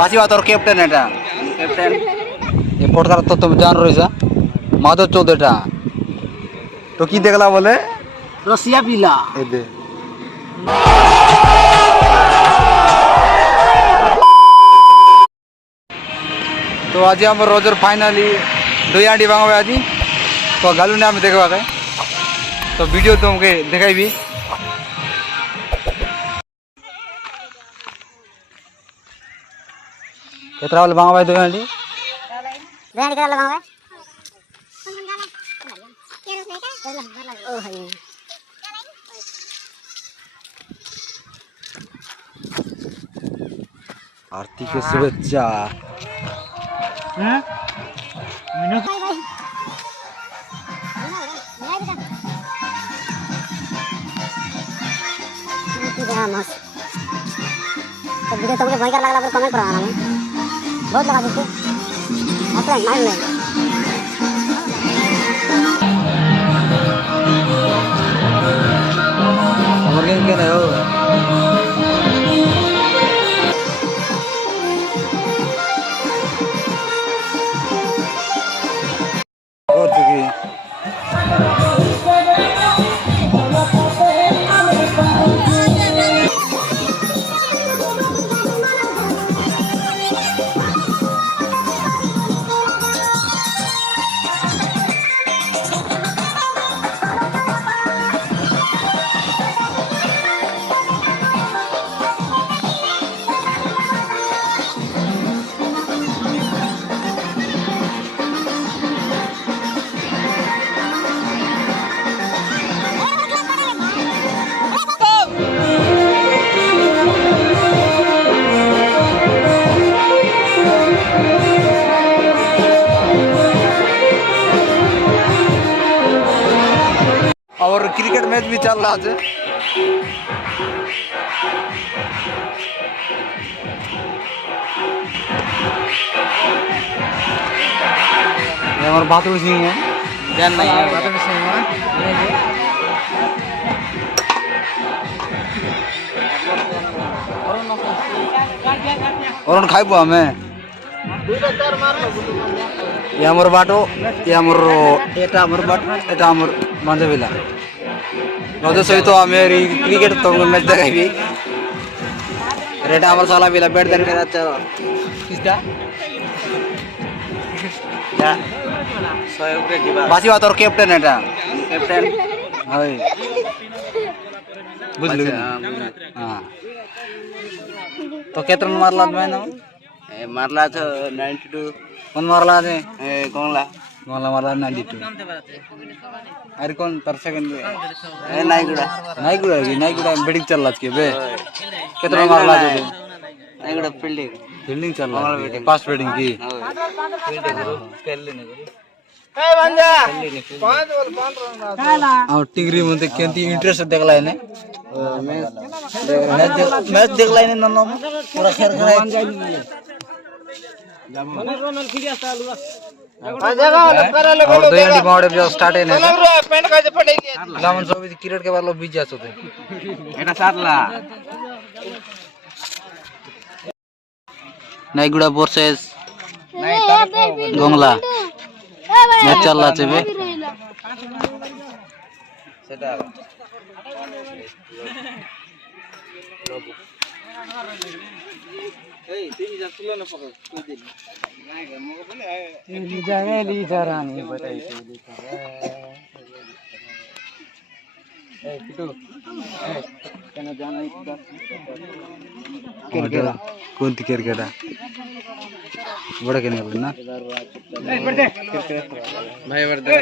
বাসি তোর ক্যাপ্টেন এটা ক্যাপ্টেন এই পটকার তো তুমি জান রইছা মাধব চৌধুরীটা তো কি দেখলা বলে রসিয়া পিলা এই দে तो आज हम रोजर फाइनली दुई बांग आज तो गालू ने आम देखा तो वीडियो तुमके देखाई केतरा वाले बांग भाई दुई हांडी आरती के शुभेच्छा तो वीडियो तुमको भयंकर लगला पर कमेंट करा ना बहुत लगा देते मतलब मार ले और क्या है हो और चुकी और क्रिकेट मैच भी चल रहा है हमारे बहादुर सिंह है ध्यान नहीं है बहादुर सिंह और खाइबो हमें ये हमर बाटो ये हमर एटा हमर बाट एटा हमर मांझे बिला रोज सहित आमेर क्रिकेट तो मैच देखाइबी रेटा हमर साला बिला बैट देन के अच्छा किसका या 100 रुपए की बात बासी बात और कैप्टन एटा कैप्टन हाय बुझलु हां तो केतन मारला मैंने मारला तो 92 कौन मारला है गोंगला गोंगला मारला 92 अरे कौन तर सेकंड नाईगुड़ा नाईगुड़ा बैटिंग चल रहा के बे कितना मारला दे नाईगुड़ा फील्डिंग चल रहा है फास्ट बैटिंग की पहले ने ए बंजा 5 बॉल 5 रन और टिंगरी मते केंती इंटरेस्ट देखला है ने मैच देखला है न पूरा खेर कराय और दो एंडी बाउंड जो स्टार्ट है ना पेंट कैसे फटेगी गामन सब क्रिकेट के बारे बीज जात होते एटा सारला नाईगुड़ा वर्सेस गोंगला मैच चल रहा है बे सेटा ए तीन जा तुलो न पकड़ कोई दिन नहीं के मको बोले ली जाए ली जरा नहीं बताई ली ए किटू ए केना जाना है क्रिकेट कौन क्रिकेट बड़ा केने ना ए बढ़ दे भाई बढ़ दे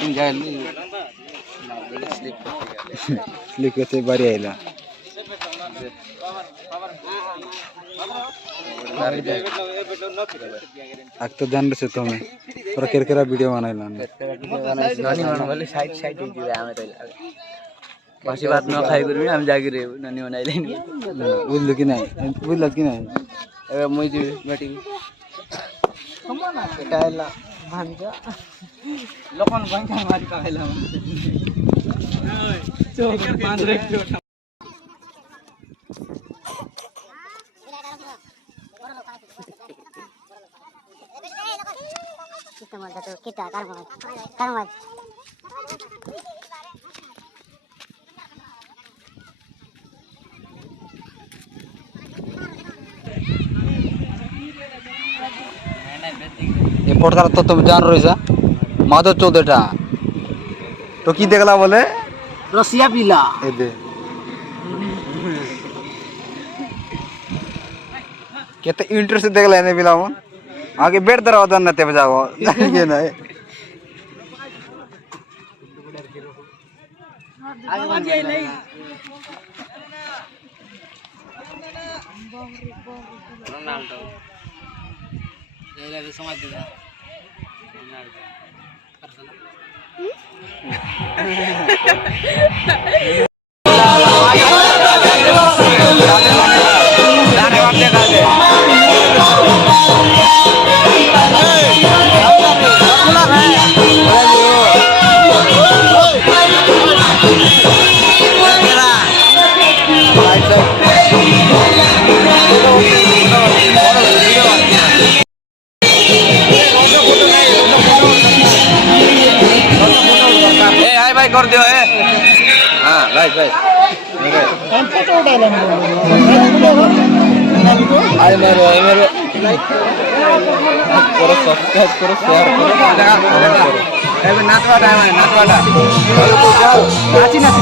तुम जा ली स्लिप करते बारी आइला आग तो जान रहे तो हमें पूरा केरकेरा वीडियो बनाइला नानी मानो वाले साइड साइड हो गया हमें तो बासी बात न खाई करी हम जाके रे नानी बनाइले बुझल कि नहीं ए মই जी बैटिंग कमाना कायला भांजा लोकन भांजा मारी कायला चो 5 रे কাস্টমার যত কিটা কার মাছ কার মাছ ইম্পোর্ট করার তো তুমি জান রয়েছে মাদর চৌধটা তো কি দেখলা বলে রসিয়া পিলা এদে কেতে इंटरेस्ट देखला ने बिलावन आगे बेट दरा वदन नते बजाओ के ना रोनाल्डो ले ले समझ दिया भाई कर दियो हाँ भाई भाई आई मारो करो सब्सक्राइब करो शेयर करो ए नाचवाटा है नाचवाटा नाची नाची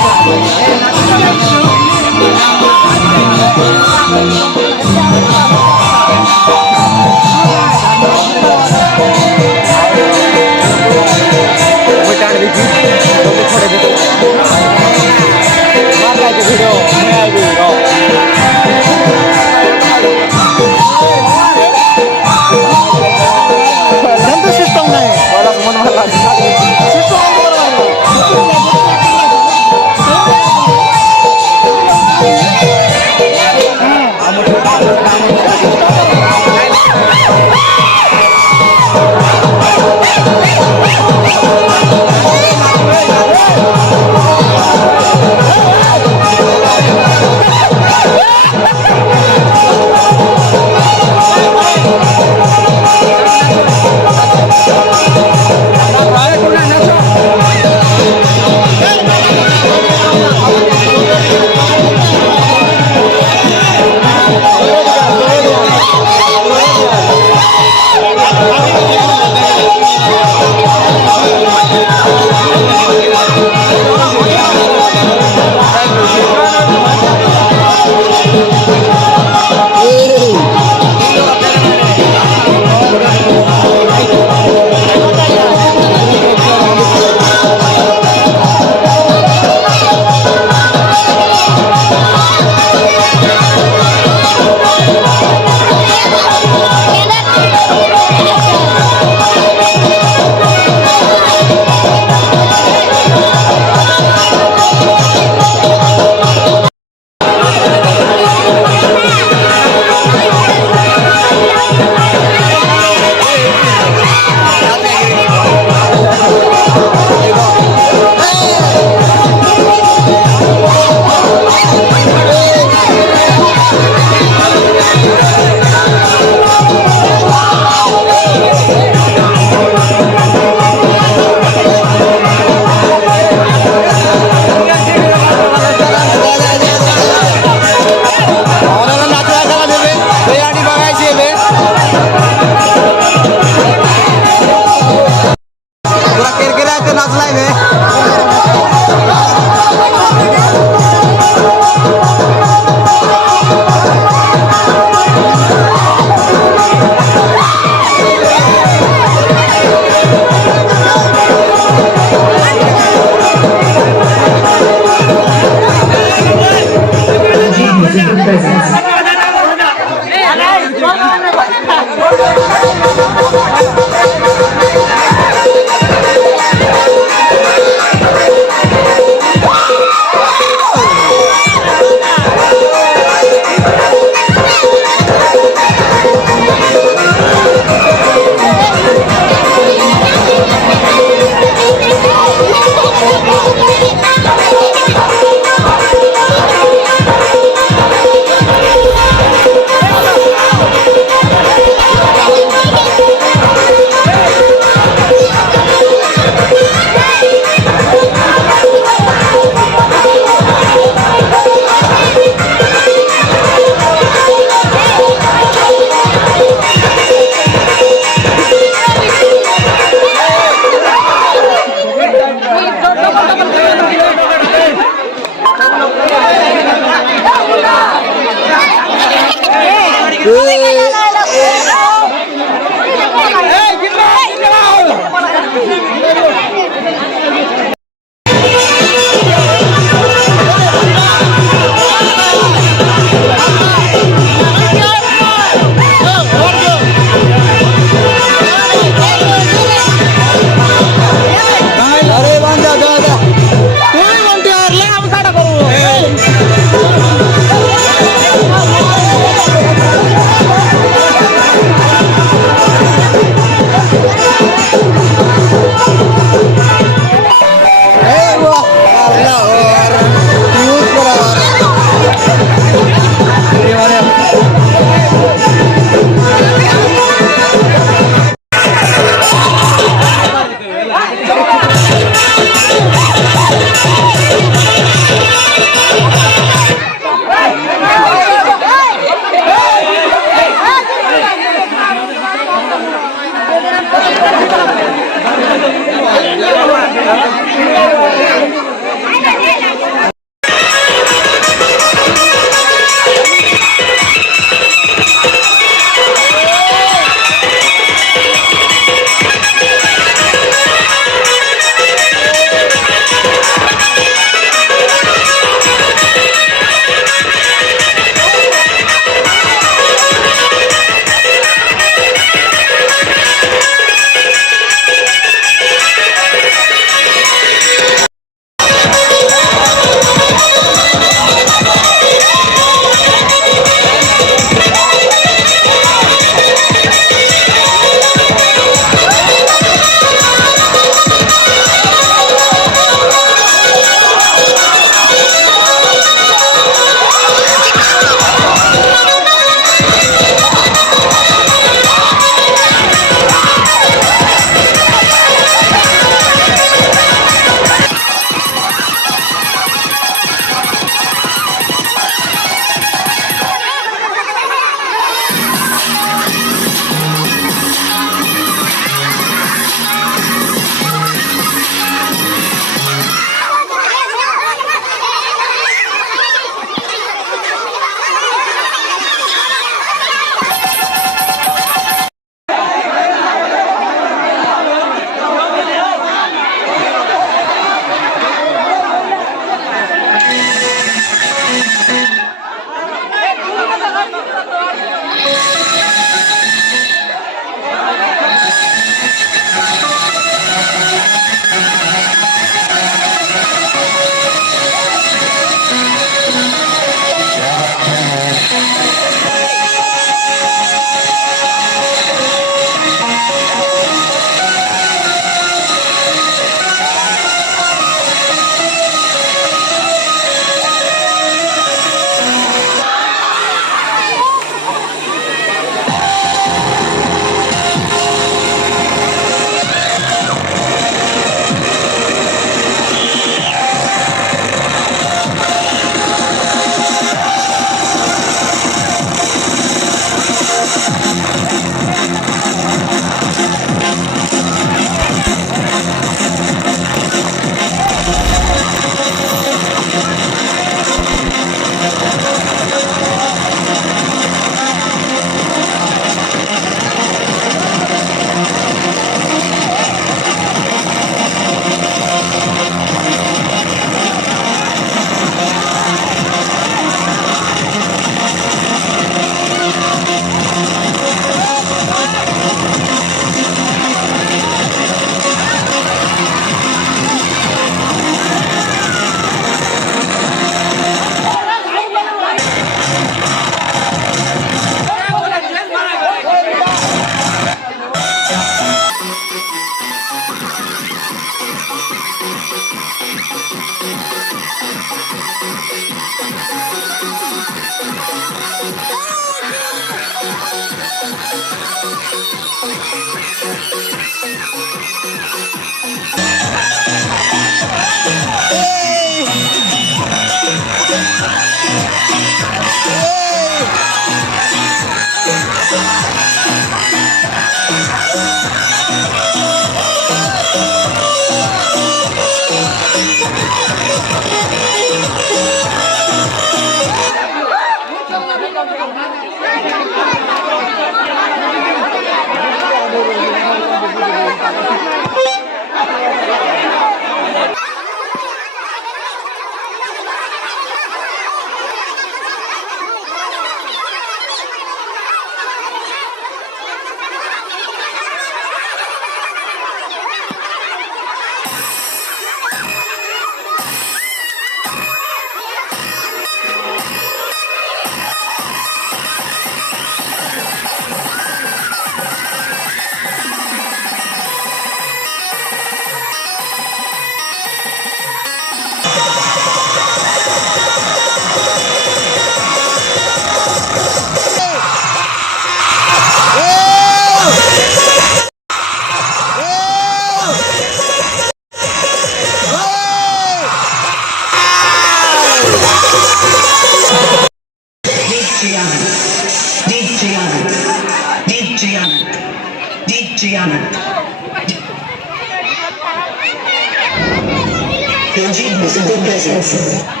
Benji is in good business.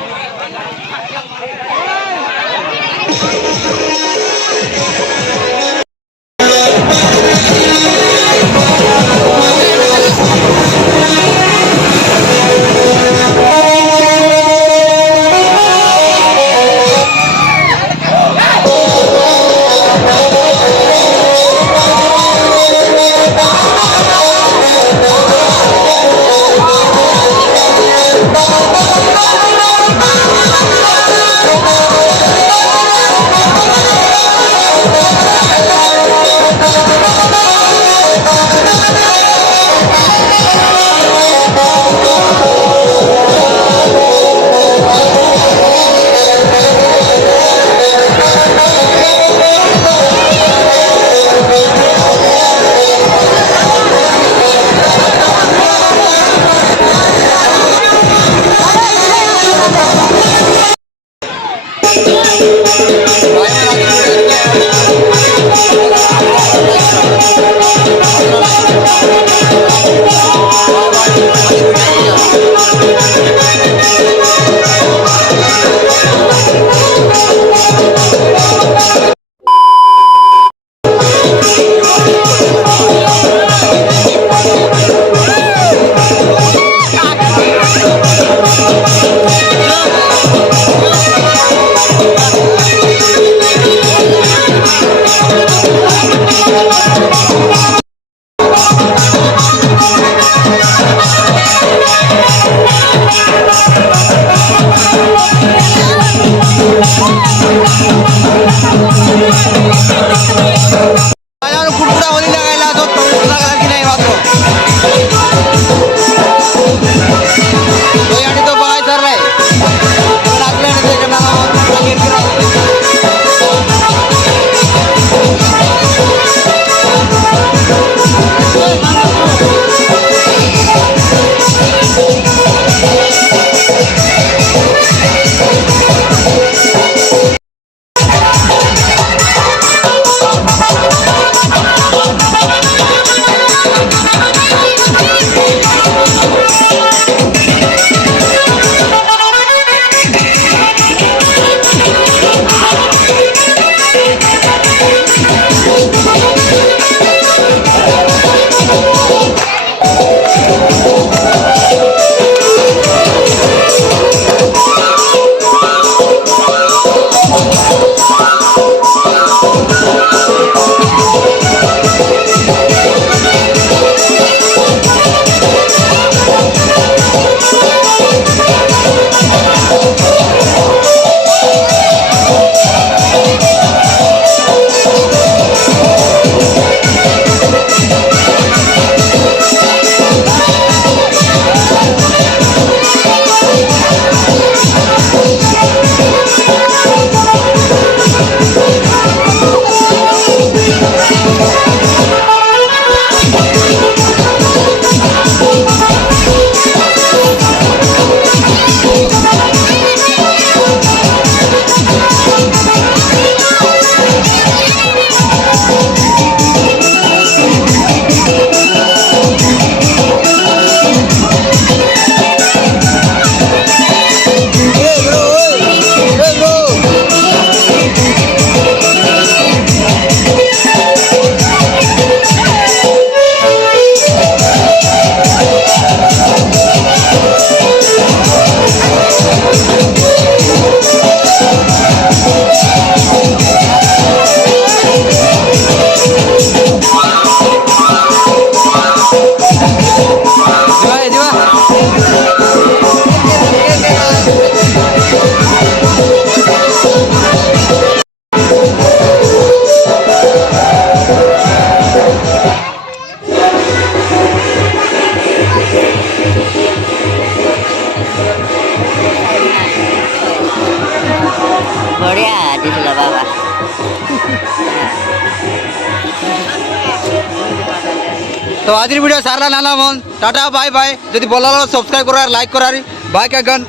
तो आज वीडियो सारा नाला मन टाटा बाय बाय যদি বলা সাবস্ক্রাইব করার লাইক করার ভাই का गन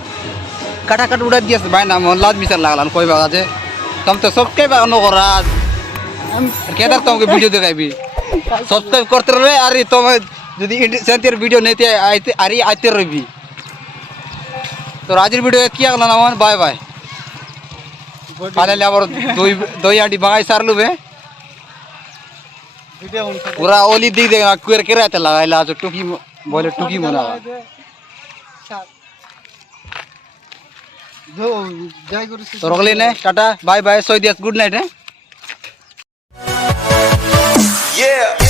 काटा काट उड़ा दिया भाई ना मन लाद मिसर लागला कोई बात है तुम तो सबके न करा केदार तुमके वीडियो देखाबी সাবস্ক্রাইব করতে রবে আর তোমার যদি সেন্টের ভিডিও নিতে আইতে রবি তো আজের ভিডিও কি আগলা না বাই বাই ফাইনালি আবার দই আঁটি বাঙাই সারলু বে पूरा ओली दी देगा कुएर के रहते लगाइला जो टुकी बोले टुकी मना तो रगले ने टाटा बाय बाय सोई दिस गुड नाइट है Yeah.